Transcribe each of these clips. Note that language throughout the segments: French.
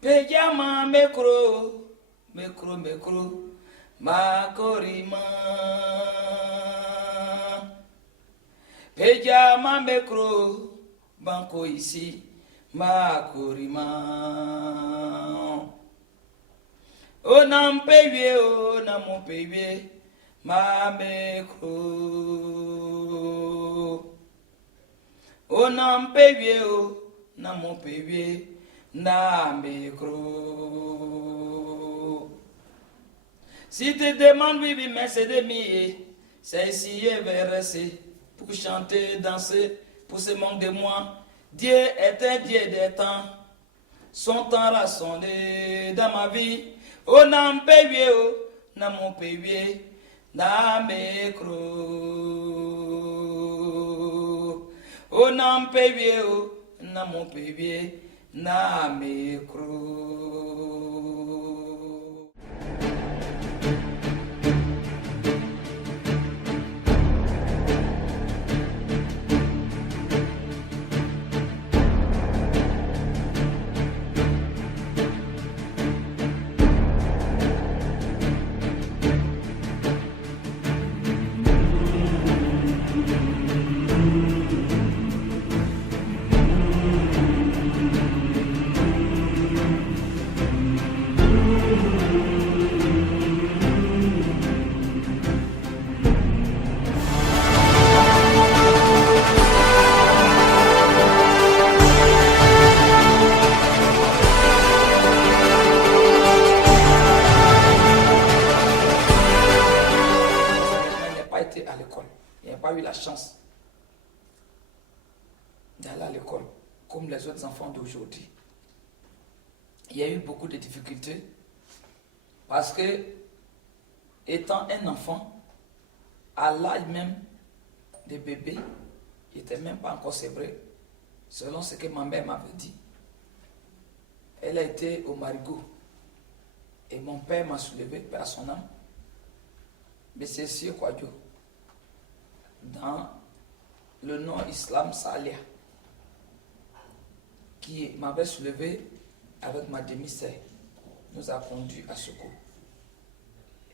Pejama mekro, makorima. Pejama mekro, banco ici, makorima. O nam peye, o nam peye, ma mekro. O nam peye, o nam peye. Na micro. Si tu demandes, oui, mais c'est de milliers. C'est ici et versé pour chanter, danser, pour se manque de moi. Dieu est un Dieu des temps. Son temps rassemblé dans ma vie. Oh, n'en paye, oh, n'a mon paye, n'a micro. Oh, n'en paye, oh, n'a mon paye. Na micro. À l'école, il n'a pas eu la chance d'aller à l'école comme les autres enfants d'aujourd'hui. Il y a eu beaucoup de difficultés parce que, étant un enfant, à l'âge même de bébé, il n'était même pas encore sévré, selon ce que ma mère m'avait dit. Elle a été au marigot et mon père m'a soulevé par son âme. Mais c'est sûr quoi Dieu. Dans le nom Islam Salia, qui m'avait soulevé avec ma demi-sœur, nous a conduits à secours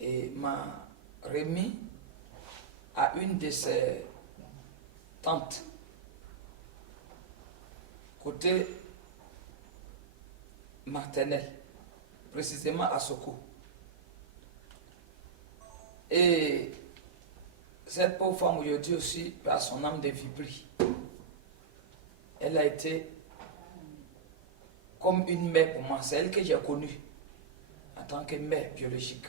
et m'a remis à une de ses tantes, côté maternel, précisément à Soko. Et cette pauvre femme aujourd'hui aussi, par son âme de vibri, elle a été comme une mère pour moi. C'est elle que j'ai connue en tant que mère biologique.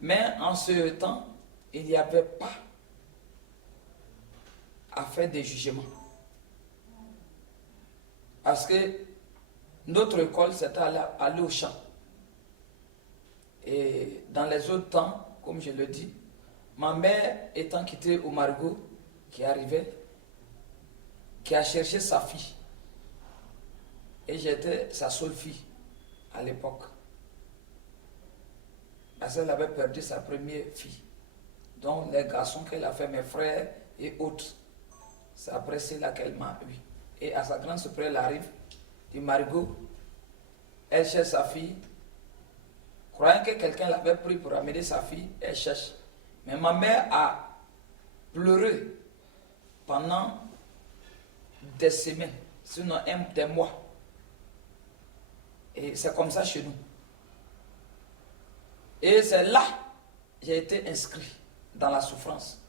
Mais en ce temps, il n'y avait pas à faire des jugements. Parce que notre école, c'était aller au champ. Et dans les autres temps, comme je le dis, ma mère étant quittée au marigot, qui arrivait, qui a cherché sa fille. Et j'étais sa seule fille à l'époque. Parce qu'elle avait perdu sa première fille. Donc les garçons qu'elle a fait, mes frères et autres, c'est après cela qu'elle m'a eu. Et à sa grande surprise, elle arrive du marigot, elle cherche sa fille, croyant que quelqu'un l'avait pris pour amener sa fille, elle cherche. Mais ma mère a pleuré pendant des semaines, sinon des mois. Et c'est comme ça chez nous. Et c'est là que j'ai été inscrit dans la souffrance,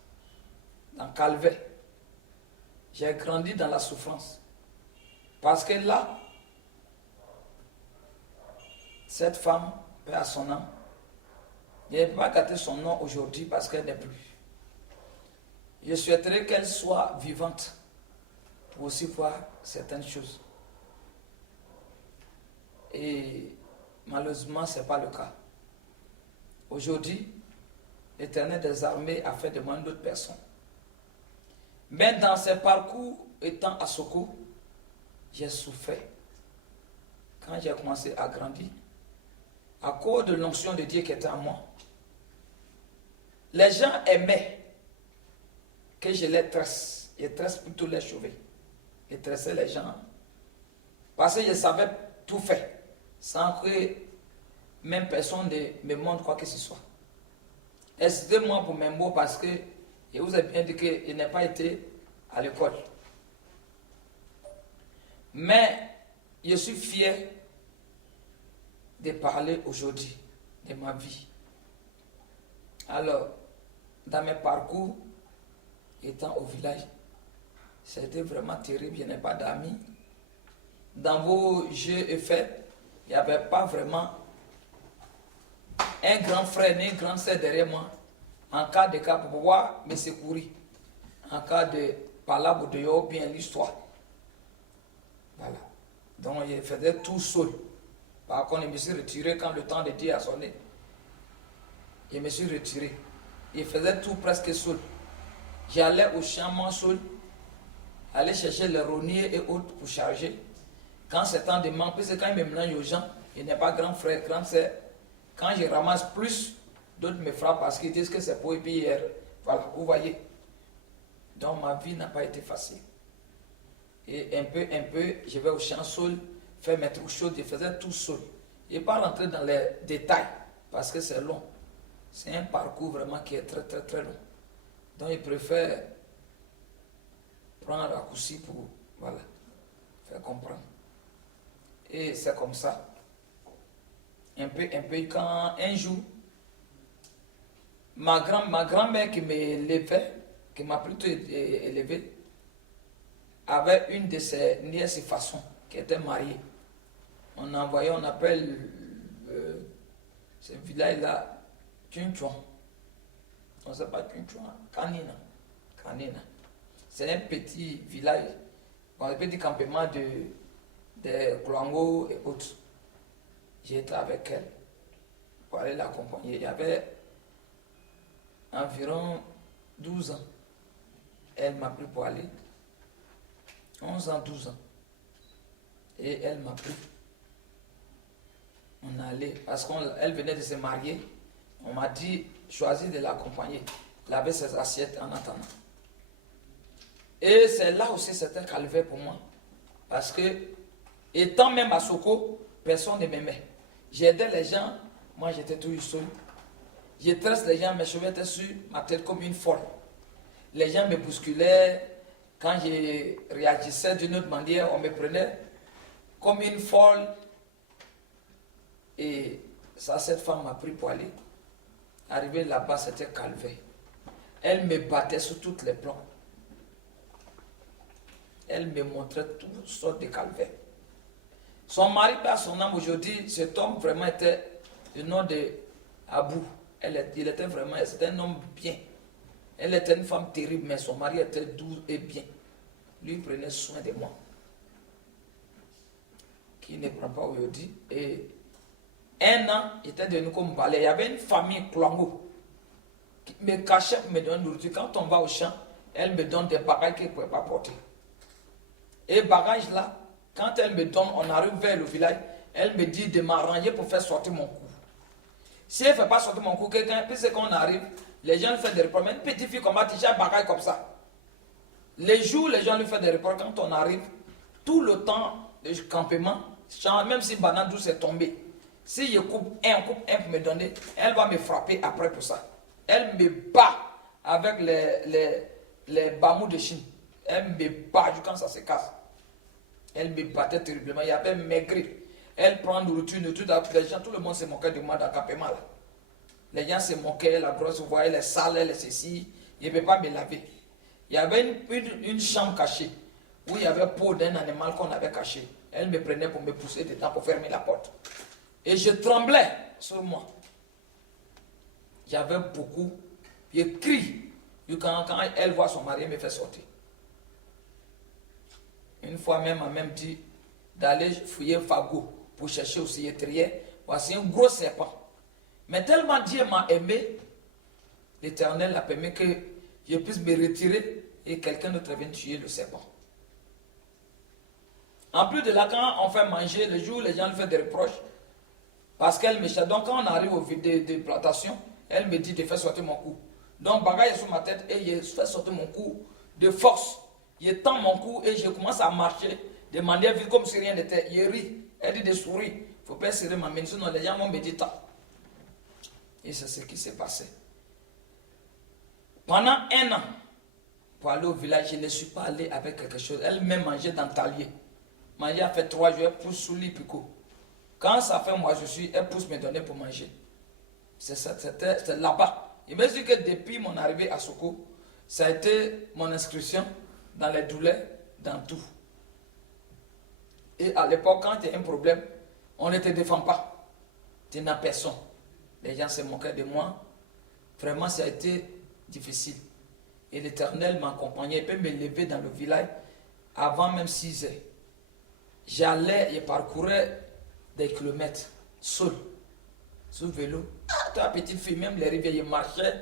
dans le calvaire. J'ai grandi dans la souffrance. Parce que là, cette femme, paix à son âme, je ne peux pas gâter son nom aujourd'hui parce qu'elle n'est plus. Je souhaiterais qu'elle soit vivante pour aussi voir certaines choses. Et malheureusement, ce n'est pas le cas. Aujourd'hui, l'Éternel des armées a fait de moi d'autres personnes. Mais dans ce parcours, étant à Soko, j'ai souffert. Quand j'ai commencé à grandir, à cause de l'onction de Dieu qui était en moi, les gens aimaient que je les tresse. Je tresse plutôt les cheveux. Je tressais les gens parce que je savais tout faire. sans que même personne ne me montre quoi que ce soit. Excusez-moi pour mes mots parce que je vous ai bien dit que je n'ai pas été à l'école. Mais je suis fier de parler aujourd'hui de ma vie. Alors, dans mes parcours, étant au village, c'était vraiment terrible, je n'ai pas d'amis. Dans vos jeux et fêtes, il n'y avait pas vraiment un grand frère ni une grande sœur derrière moi, en cas de cas pour pouvoir me secourir, en cas de palabre de yo, bien l'histoire. Voilà. Donc je faisais tout seul. Par contre, je me suis retiré quand le temps de Dieu a sonné. Je me suis retiré. Je faisais tout presque seul. J'allais au champ seul, aller chercher les rogniers et autres pour charger. Quand c'est temps de manque, parce que quand il me mélange aux gens, il n'est pas grand frère, grande sœur. Quand je ramasse plus, d'autres me frappent parce qu'ils disent que c'est pour puis hier. Voilà, vous voyez. Donc ma vie n'a pas été facile. Et un peu, je vais au champ seul, faire mes trucs chauds, je faisais tout seul. Je ne vais pas rentrer dans les détails parce que c'est long. C'est un parcours vraiment qui est très très très long. Donc je préfère prendre un raccourci pour voilà, faire comprendre. Et c'est comme ça. Un peu, quand un jour, ma grand-mère qui m'élevait, qui m'a plutôt élevé, avait une de ses nièces et façons qui était mariée. On envoyait, on appelle ce village-là Tunchouan. On ne sait pas Tunchouan, Kanina. C'est un petit village, un petit campement de Koulango et autres. J'étais avec elle pour aller l'accompagner. Il y avait environ 12 ans. Elle m'a pris pour aller. 11 ans, 12 ans. Et elle m'a pris. On allait, parce qu'elle venait de se marier. On m'a dit, choisis de l'accompagner. Laver ses assiettes en attendant. Et c'est là aussi c'était un calvaire pour moi. Parce que, étant même à Soko, personne ne m'aimait. J'aidais les gens, moi j'étais toujours seul. Je tresse les gens, mes cheveux étaient sur ma tête comme une folle. Les gens me bousculaient. Quand je réagissais d'une autre manière, on me prenait comme une folle. Et ça, cette femme m'a pris pour aller. Arrivé là-bas, c'était calvaire. Elle me battait sur tous les plans. Elle me montrait toutes sortes de calvaires. Son mari, par son âme aujourd'hui, cet homme vraiment était le nom de Abou. Il était vraiment, c'était un homme bien. Elle était une femme terrible, mais son mari était doux et bien. Lui prenait soin de moi. Qui ne prend pas aujourd'hui. Et un an, il était devenu comme balai. Il y avait une famille Koulango qui me cachait pour me donner nourriture. Quand on va au champ, elle me donne des bagages qu'elle ne pouvait pas porter. Et bagages là, quand elle me donne, on arrive vers le village, elle me dit de m'arranger pour faire sortir mon cou. Si elle ne fait pas sortir mon cou, quelqu'un, puis c'est qu'on arrive, les gens lui font des reports. Mais une petite fille comme ça, tu as un bagage comme ça. Les jours, les gens lui font des reports. Quand on arrive, tout le temps de campement, même si banane douce est tombée, si je coupe un pour me donner, elle va me frapper après pour ça. Elle me bat avec les bambous de Chine. Elle me bat quand ça se casse. Elle me battait terriblement. Il y avait maigri. Elle prend nourriture, les gens, tout le monde se moquait de moi dans le campement là. Les gens se moquaient, la grosse, vous voyez, les sales, les ceci. Il ne peut pas me laver. Il y avait une chambre cachée où il y avait peau d'un animal qu'on avait caché. Elle me prenait pour me pousser dedans pour fermer la porte. Et je tremblais sur moi. J'avais beaucoup. Je crie. Quand elle voit son mari, elle me fait sortir. Une fois même, elle m'a même dit d'aller fouiller Fago pour chercher aussi étrier. Voici un gros serpent. Mais tellement Dieu m'a aimé, l'Éternel a permis que je puisse me retirer et quelqu'un d'autre vienne tuer le serpent. En plus de là, quand on fait manger, le jour où les gens lui font des reproches, parce qu'elle me chatte. Donc quand on arrive au vide de plantation, elle me dit de faire sortir mon cou. Donc bagage est sur ma tête et je fais sortir mon cou de force. Je tends mon cou et je commence à marcher de manière vite comme si rien n'était. Je ris. Elle dit de sourire. Il ne faut pas serrer ma main, sinon les gens vont me dire tant. Et c'est ce qui s'est passé. Pendant 1 an, pour aller au village, je ne suis pas allé avec quelque chose. Elle-même mangeait dans le talier. Manger a fait 3 jours, elle pousse sous lit picot. Quand ça fait moi je suis, elle pousse me donner pour manger. C'est là-bas. Il me dit que depuis mon arrivée à Soko, ça a été mon inscription dans les douleurs, dans tout. Et à l'époque, quand il y a un problème, on ne te défend pas. Tu n'as personne. Les gens se moquaient de moi. Vraiment, ça a été difficile. Et l'Éternel m'accompagnait. Il peut me lever dans le village avant même 6 heures. J'allais et parcourais des kilomètres seul, sur vélo. Ah, ta petite fille, même les rivières, je marchais.